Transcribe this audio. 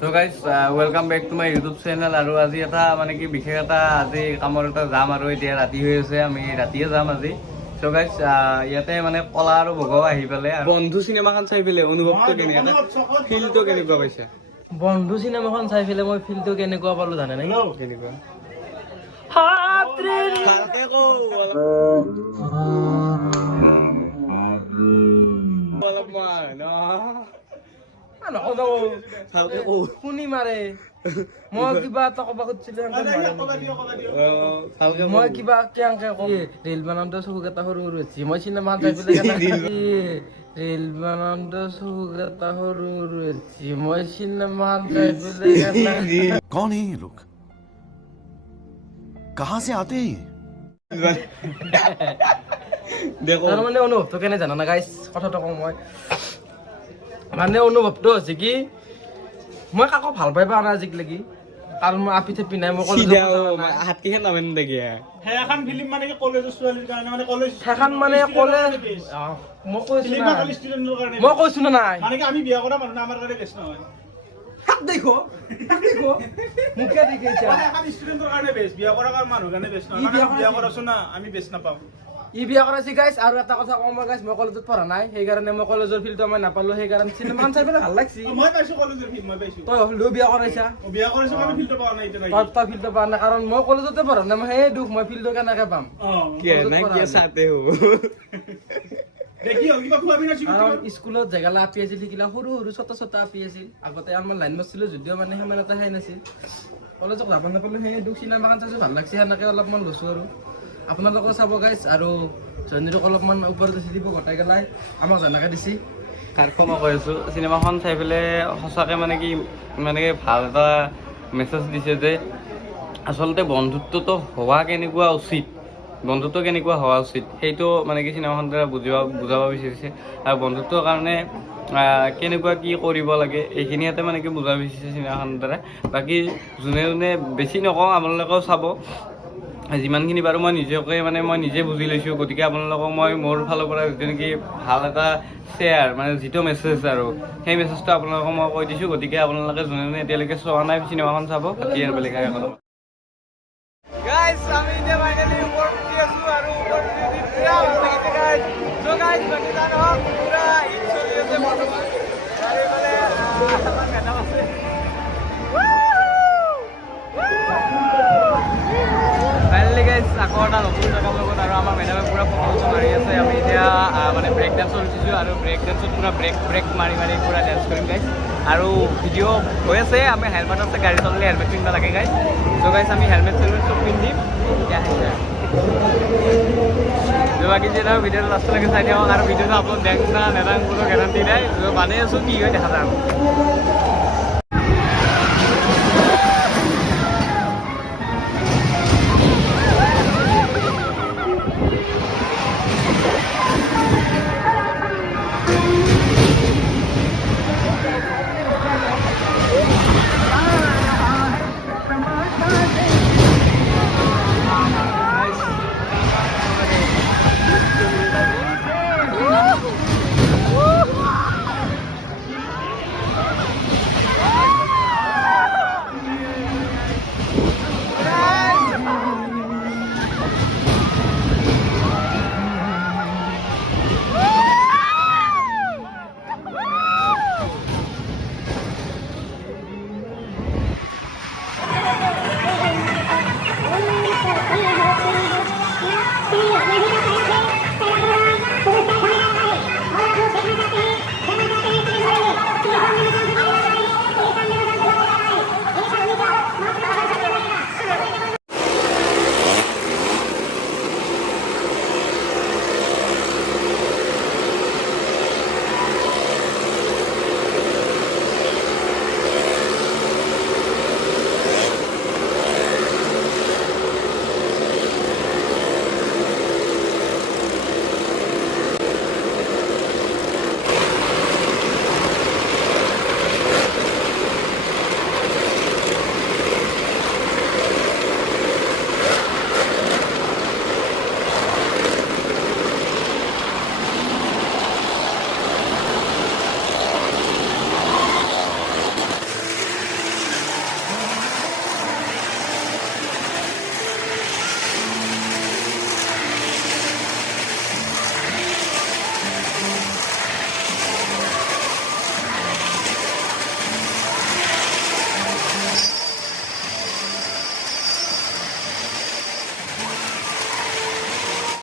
So guys, welcome back to my YouTube channel. আৰু আজি এটা মানে কি বিশেষ এটা আজি কামৰ এটা যাম আৰু এতিয়া ৰাতি হৈ আছে আমি ৰাতিয়ে যাম আজি। So guys, ইয়াতে মানে কলা আৰু ভগাও আহি পেলে বন্ধু চিনেমাখন চাই পেলে অনুভৱটো কেনেকুৱা ফিলটো কেনেকুৱা পাইছে? বন্ধু চিনেমাখন চাই পেলে মই ফিলটো কেনেকুৱা পালো জানে নাই? কেনেকুৱা? শুনি মাৰে মই কিবা এটা কব খুজিছিলো মই কিবা কেনেকে ৰেল বানাওঁতে চকুক এটা সৰু সৰু হৈছে মই চিনেমা চাই পেলাই ৰেল বানাওঁতে চকুক এটা সৰু সৰু হৈছে মই চিনেমা চাই পেলাই कौन है ये लोग कहाँ से आते हैं তাৰ মানে অনুভৱটো কেনে জানা না গাইছ কথাটো কওঁ মই মানে অনুভৱটো হৈছে কি মই কাকো ভাল পাই পোৱা নাই আজিলৈকে কাৰণ মই আপি থেপি নাই মই কলেজ হাত কিহে নামেন দেখি সেইখন ফিল্ম মানে কি কলেজৰ ছোৱালীৰ কাৰণে মানে কলেজ সেইখন মানে কলেজ মই কৈছো ফিল্ম না কলেজ ষ্টুডেণ্টৰ কাৰণে মই কৈছো না নাই মানে কি আমি বিয়া কৰা মানুহ আমাৰ কাৰণে বেষ্ট নহয় হাত দেখো মুখে দেখিছা এখন ষ্টুডেণ্টৰ কাৰণে বেষ্ট বিয়া কৰা মানুহৰ কাৰণে বেষ্ট নহয় মানে বিয়া কৰাছো না আমি বেষ্ট নাপাওঁ ই বিয়া কৰাইছি গাইছ আৰু এটা কথা কম গাইছ মই কলেজত পঢ়া নাই সেইকাৰণে মই কলেজৰ ফিল্ডটো মই নাপালো সেইকাৰণে চিনেমাখন চাই পেলাই ভাল লাগছি মই পাইছো কলেজৰ ফিল্ম মই পাইছো তই হ'লেও বিয়া কৰাইছা বিয়া কৰিছো আমি ফিল্ডটো পোৱা নাই এতিয়া তই ফিল্ডটো পোৱা নাই কাৰণ মই কলেজতে পঢ়া নাই মই সেই দুখ মই ফিল্ডটো কেনেকে পাম কিয় চাতে হো দেখি কিবা খোৱাবি না কাৰণ স্কুলত জেগালা আপি আছিল কিলা সৰু সৰু ছোট আপি আছিল আগতে আমাৰ লাইন মাৰিছিলো যদিও মানে সিমান এটা সেই নাছিল কলেজত যাব নাপালো সেই দুখ চিনেমাখন চাইছো ভাল লাগছে সেনেকে অলপমান লৈছো আৰু আপোনালোকে চাব গাইছ আৰু জয়নীৰক অলপমান ওপৰত উঠি দিব গোটাই গেলাই আমাক যেনেকৈ দিছে কাৰ্য মই কৈ আছোঁ চিনেমাখন চাই পেলাই সঁচাকৈ মানে কি ভাল এটা মেছেজ দিছে যে আচলতে বন্ধুত্বটো হোৱা কেনেকুৱা উচিত বন্ধুত্ব কেনেকুৱা হোৱা উচিত সেইটো মানে কি চিনেমাখন দ্বাৰা বুজাব বিচাৰিছে আৰু বন্ধুত্বৰ কাৰণে কেনেকুৱা কি কৰিব লাগে এইখিনি ইয়াতে মানে কি বুজাব বিচাৰিছে চিনেমাখনৰ দ্বাৰা বাকী যোনে যোনে বেছি নকওঁ আপোনালোকেও চাব যিমানখিনি বাৰু মই নিজে বুজি লৈছোঁ গতিকে আপোনালোকক মই মোৰ ফালৰ পৰা যিটো নেকি ভাল এটা শ্বেয়াৰ মানে যিটো মেছেজ আৰু সেই মেছেজটো আপোনালোকক মই কৈ দিছোঁ গতিকে আপোনালোকে যোনে যোনে এতিয়ালৈকে চোৱা নাই চিনেমাখন চাব বাকী আৰু বেলেগ কথা গাইছ আমি এতিয়া ফাইনেলি ওপৰত উঠি আছোঁ আৰু ওপৰত উঠি পুৰা ভাল লাগিছে গাইছ চ' গাইছ বাকী নহওক পুৰা হিট চলি আছে বৰ্তমান আৰু এইফালে আমাৰ মেডাম আছে ফাইনেলি গাইছ আকৌ এটা নতুন জেগাৰ লগত আৰু আমাৰ মেডামে পুৰা ফটো মাৰি আছে আমি এতিয়া মানে ব্ৰেক ডান্সত উঠিছোঁ আৰু ব্ৰেক ডান্সত পুৰা ব্ৰেক মাৰি পুৰা ডান্স কৰিম গাইছ আৰু ভিডিঅ' হৈ আছে আমি হেলমেট আছে গাড়ী চলালে হেলমেট পিন্ধিব লাগে গাইছ চ' গাইছ আমি হেলমেট চেলমেট চব পিন্ধিম এতিয়া আহিছে বাকী যে ভিডিঅ'টো লাষ্টলৈকে চাই দিয়ক আৰু ভিডিঅ'টো আপলোড দেখ না নেদাং কোনো গেৰাণ্টি নাই চ' বানাই আছোঁ কি হয় দেখা যাম